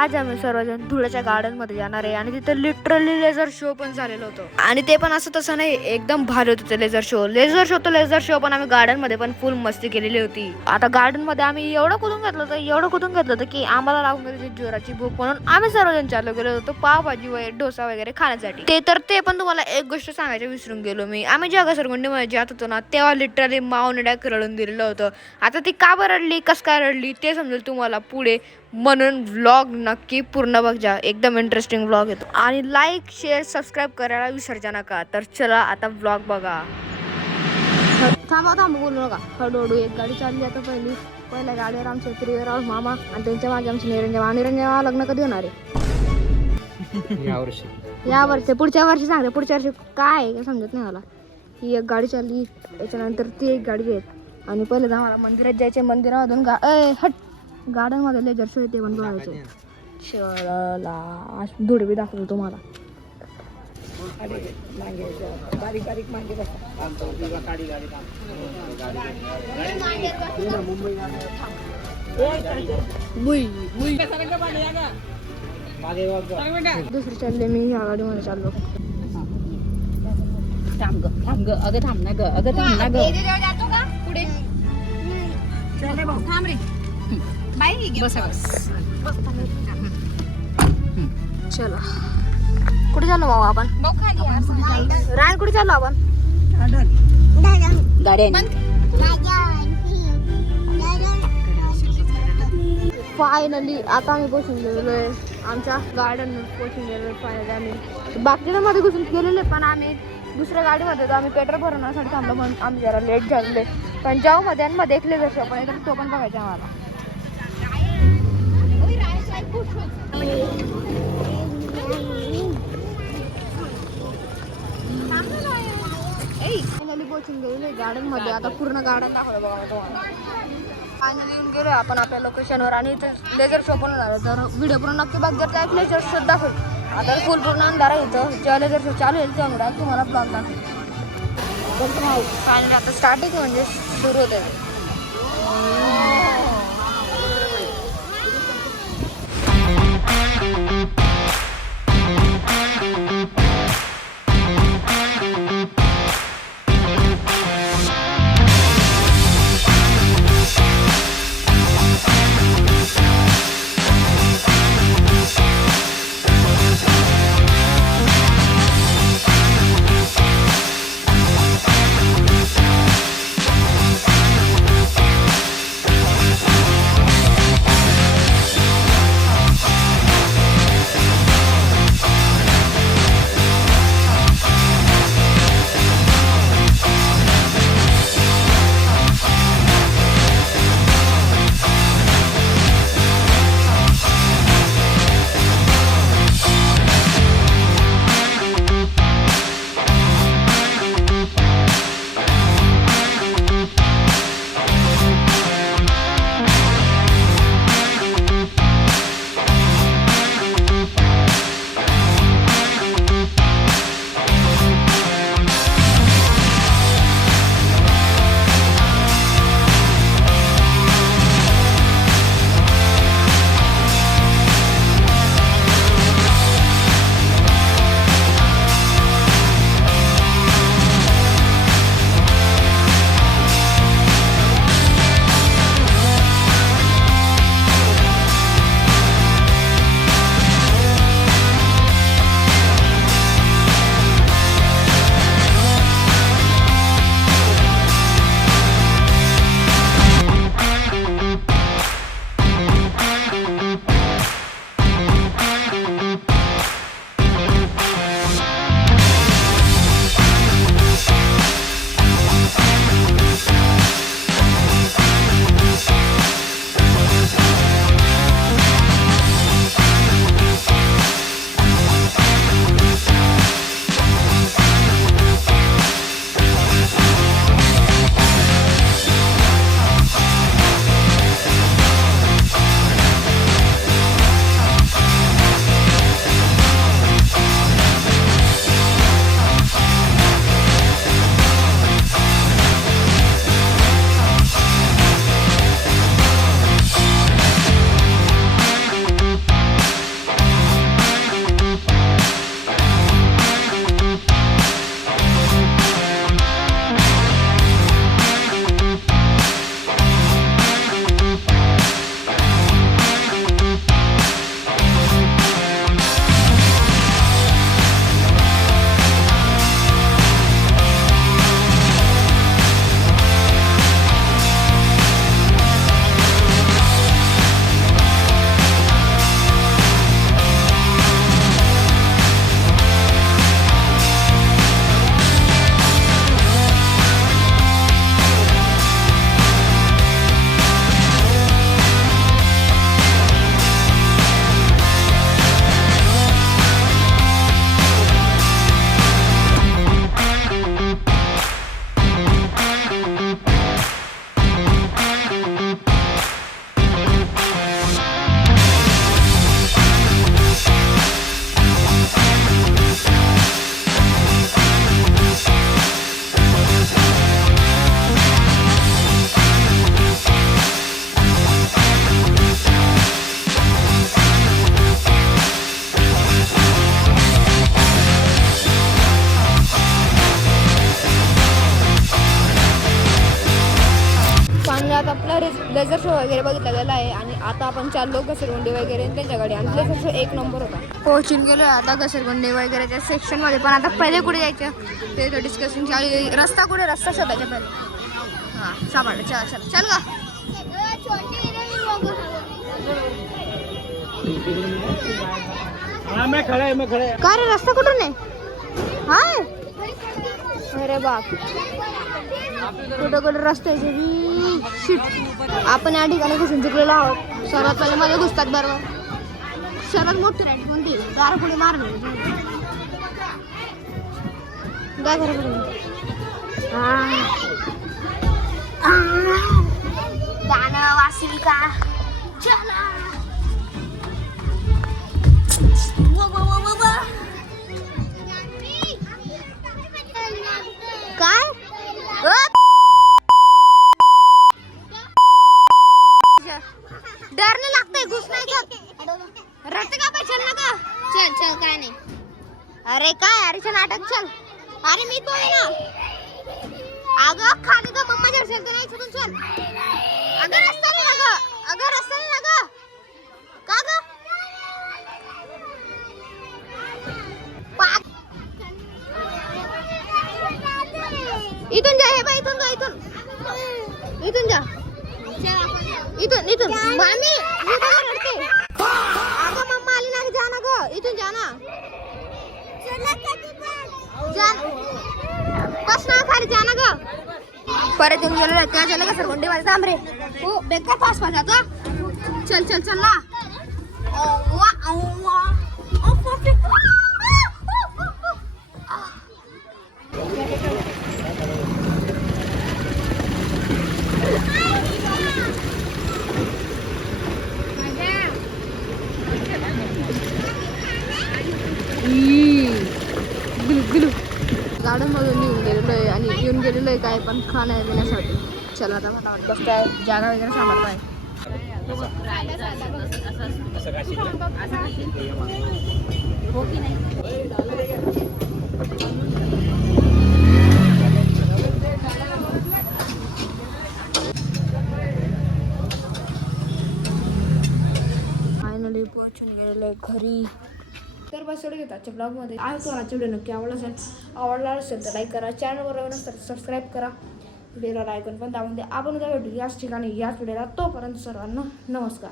आज आम्ही सर्वजण धुळ्याच्या गार्डन मध्ये जाणार आहे आणि तिथे लिटरली लेझर शो पण झालेलं होतं आणि ते पण असं तसं नाही, एकदम भारी होतं ते लेझर शो पण आम्ही गार्डन मध्ये पण फुल मस्ती केलेली होती। आता गार्डन मध्ये आम्ही एवढं कुदून घेतलं होतं की आम्हाला लागून गेली जोराची भूक, म्हणून आम्ही सर्वजण चालू गेलो होतो पावभाजी वगैरे डोसा वगैरे खाण्यासाठी। ते पण तुम्हाला एक गोष्ट सांगायची विसरून गेलो मी, आम्ही जेव्हा घसरगुंडी मध्ये जात होतो ना तेव्हा लिटरली माऊने डायरेक्ट रडून दिलेलं होतं। आता ती का रडली, कस काय रडली ते समजेल तुम्हाला पुढे, म्हणून व्लॉग नक्की पूर्ण बघा, एकदम इंटरेस्टिंग व्लॉग येतो। आणि लाईक शेअर सबस्क्राईब करायला विसरायचा नका। तर चला आता व्लॉग बघा। थांबा बोलू नका, हळूहळू एक गाडी चालली आता। पहिल्या गाडीवर आमचे प्रियराव मामा आणि त्यांच्या मागे आमचे निरंजन लग्न कधी होणार आहे? या वर्षी पुढच्या वर्षी सांगते, पुढच्या वर्षी काय आहे समजत नाही मला। ही एक गाडी चालली, त्याच्यानंतर ती एक गाडी घेत आणि पहिले आम्हाला मंदिरात जायचे, मंदिरामधून गार्डन मध्ये लेजर शो ते पण बघायचो। चला धुळे बी दाखवतो तुम्हाला। बारीक बारीक मागे दुसरी चालले, मी ह्या गाडीमध्ये चाललो। थांब ग अगं थांब ना ग पुढे थांब रे बस चला कुठे चाललो मामा आपण? रान कुठे चाललो आपण? फायनली आता आम्ही पोचून गेलेलो आहे आमच्या गार्डन पोचून गेलेलो फायनली। आम्ही बाकीच्या मध्ये घुसून गेलेले, पण आम्ही दुसऱ्या गाडीमध्ये होतो, आम्ही पेट्रोल भरवण्यासाठी थांबलो म्हणून आम्ही जरा लेट झालेले। पण जाऊ मध्ये एक लेझर शो पण येतो, तो पण बघायचा आम्हाला। फायनली पोचून गेलेले गार्डन मध्ये, आता पूर्ण गार्डन दाखवलं बघा तुम्हाला। फायनली येऊन गेलो आपण आपल्या लोकेशनवर आणि इथे लेझर शो पण होणार आहे, तर व्हिडिओ पूर्ण नक्की बघ। जर त्या लेझर शो दाखवेल, आता फुल पूर्ण अंधार आहे इथं, जेव्हा लेझर शो चालू होईल तेव्हा तुम्हाला ब्लॉग दाखवेल। फायनली आता स्टार्टिंग म्हणजे सुरू होते। वगैरे बघितला गेला आहे आणि आता आपण चाललो घसरगुंडी वगैरे त्यांच्याकडे आणि लेझर शो एक नंबर होता. पोहोचून गेलो आता घसरगुंडी वगैरेच्या सेक्शन मध्ये. पण आता पहिले कुठे जायचं ते डिस्कशन चालू आहे. रस्ता कुठे, रस्ता शोधायचा पहिले. हां सापडलं. चल चल चल का. काय रे रस्ता कुठून आहे? हाय अरे बाप, कुठं कुठं रस्त्याचे शिट. आपण या ठिकाणी घुसून चुकलेलो आहोत. सर्वात पहिले मध्ये घुसतात बरोबर. सर्वात मोठी राईट कोणती? दारपुडी मारली काय करा गाणं वाचली का. काय डर नाही लागतंय घुस नाही खात. रस्ते का पाहिजे ना का. चल चल काय नाही. अरे काय अरेचं नाटक. चल अरे मी तो आहे ना. अगं खाली का मम्मा जर नाही इथून चल. अगं रस्ता नाही ना ग. अगं रस्ता नाही ना ग. का ग इथून जा. हे बाई इथून जा. इथून जा. इथून मामी रडते. अगं मम्मा आली ना. जा ना ग. इथून जा ना. बस ना खाली जा ना ग. परत येऊन गेलो त्या झालं का सरगुंडी मध्ये. थांब रे. हो बेकार पास जातो. चल चल चल ना. गार्डन मधून निघून गेलेलो आहे आणि येऊन गेलेलो आहे काय पण खाण्या पिण्यासाठी. चला आता मला वाटतं काय जागा वगैरे सांभाळत आहे. फायनली पोहोचून गेलेलो आहे घरी. तर बस एवढं घेतो आजच्या ब्लॉगमध्ये. आहे तो आजच्या व्हिडिओ नक्की आवडला असेल तर लाईक करा. चॅनलवर नवीन असेल तर सबस्क्राईब करा. व्हिडिओला आयकॉन पण दाबून द्या. आपण उद्या भेटू याच ठिकाणी याच व्हिडिओला. तोपर्यंत सर्वांना नमस्कार.